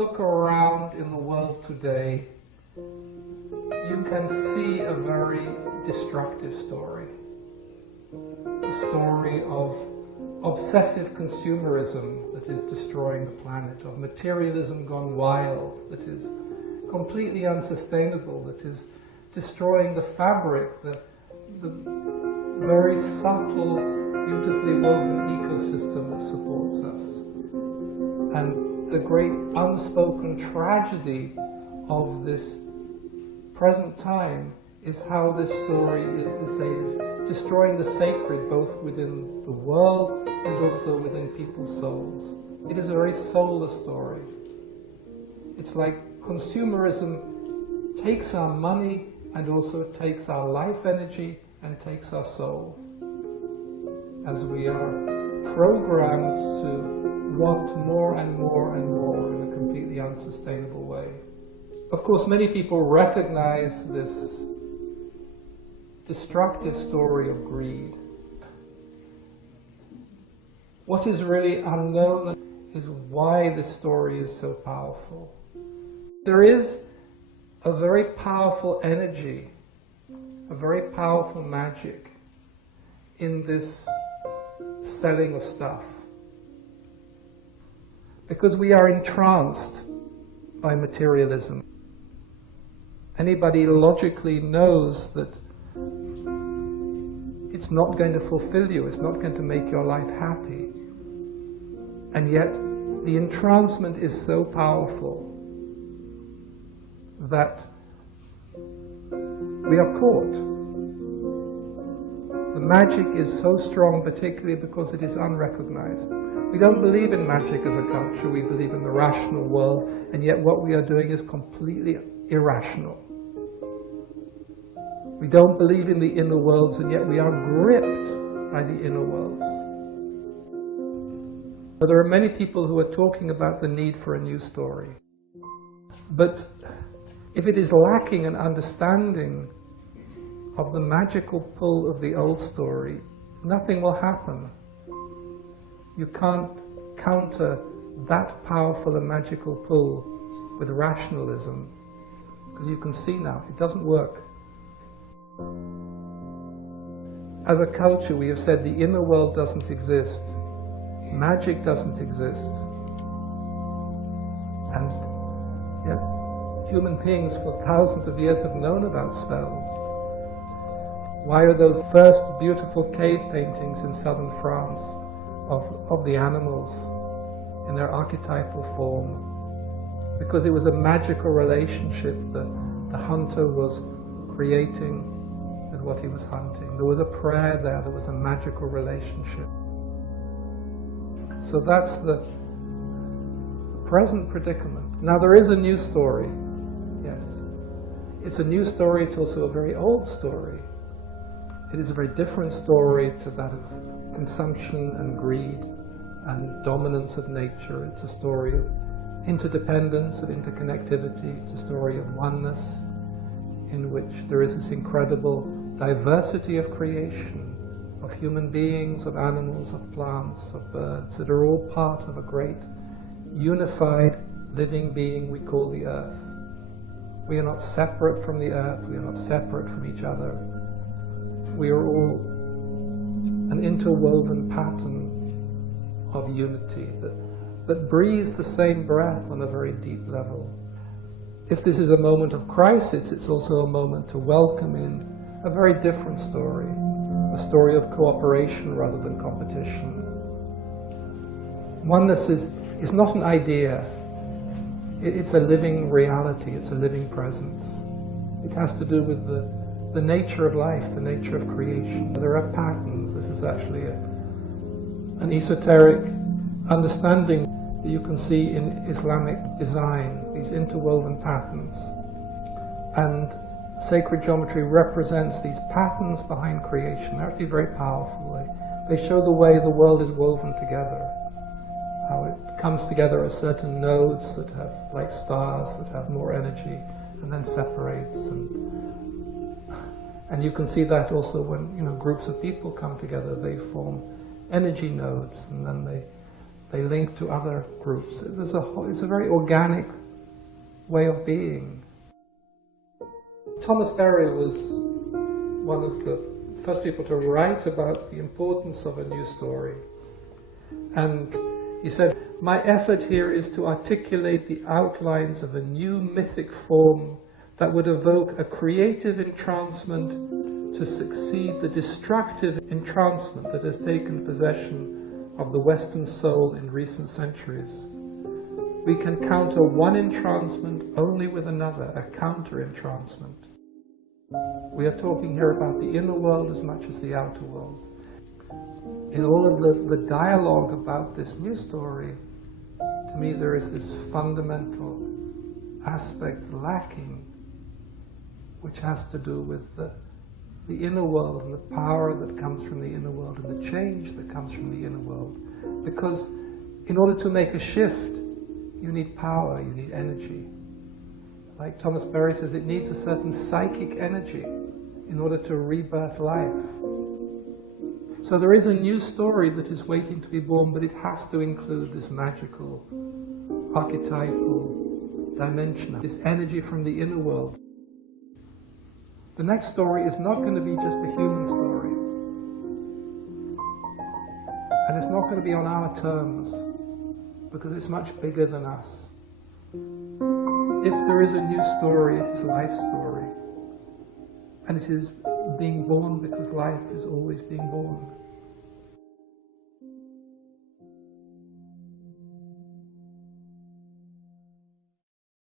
look around in the world today, you can see a very destructive story. A story of obsessive consumerism that is destroying the planet, of materialism gone wild, that is completely unsustainable, that is destroying the fabric, the very subtle, beautifully woven ecosystem that supports us. And the great unspoken tragedy of this present time is how this story is destroying the sacred both within the world and also within people's souls. It is a very soulless story. It's like consumerism takes our money and also takes our life energy and takes our soul, as we are programmed to want more and more and more in a completely unsustainable way. Of course, many people recognize this destructive story of greed. What is really unknown is why this story is so powerful. There is a very powerful energy, a very powerful magic in this selling of stuff. Because we are entranced by materialism. Anybody logically knows that it's not going to fulfill you, it's not going to make your life happy. And yet, the entrancement is so powerful that we are caught. The magic is so strong, particularly because it is unrecognized. We don't believe in magic as a culture, we believe in the rational world, and yet what we are doing is completely irrational. We don't believe in the inner worlds, and yet we are gripped by the inner worlds. But there are many people who are talking about the need for a new story. But if it is lacking an understanding of the magical pull of the old story, nothing will happen. You can't counter that powerful and magical pull with rationalism, because you can see now, it doesn't work. As a culture, we have said the inner world doesn't exist, magic doesn't exist, and yet human beings for thousands of years have known about spells. Why are those first beautiful cave paintings in southern France of the animals in their archetypal form? Because it was a magical relationship that the hunter was creating with what he was hunting. There was a prayer there, there was a magical relationship. So that's the present predicament. Now there is a new story, yes. It's a new story, it's also a very old story. It is a very different story to that of consumption and greed and dominance of nature. It's a story of interdependence, of interconnectivity. It's a story of oneness, in which there is this incredible diversity of creation, of human beings, of animals, of plants, of birds, that are all part of a great unified living being we call the earth. We are not separate from the earth, we are not separate from each other. We are all an interwoven pattern of unity that breathes the same breath on a very deep level. If this is a moment of crisis, it's also a moment to welcome in a very different story, a story of cooperation rather than competition. Oneness is not an idea, it's a living reality, it's a living presence. It has to do with the nature of life, the nature of creation. There are patterns. This is actually an esoteric understanding that you can see in Islamic design, these interwoven patterns. And sacred geometry represents these patterns behind creation. They're actually very powerful. They show the way the world is woven together, how it comes together as certain nodes that have, like stars, that have more energy, and then separates. And you can see that also when groups of people come together, they form energy nodes, and then they They link to other groups. It's a very organic way of being. Thomas Berry was one of the first people to write about the importance of a new story. And he said, "My effort here is to articulate the outlines of a new mythic form that would evoke a creative entrancement to succeed the destructive entrancement that has taken possession of the Western soul in recent centuries. We can counter one entrancement only with another, a counter-entrancement." We are talking here about the inner world as much as the outer world. In all of the dialogue about this new story, to me there is this fundamental aspect lacking, which has to do with the inner world and the power that comes from the inner world and the change that comes from the inner world. Because in order to make a shift, you need power, you need energy. Like Thomas Berry says, it needs a certain psychic energy in order to rebirth life. So there is a new story that is waiting to be born, but it has to include this magical, archetypal dimension, this energy from the inner world. The next story is not going to be just a human story. And it's not going to be on our terms, because it's much bigger than us. If there is a new story, it is life's story. And it is being born because life is always being born.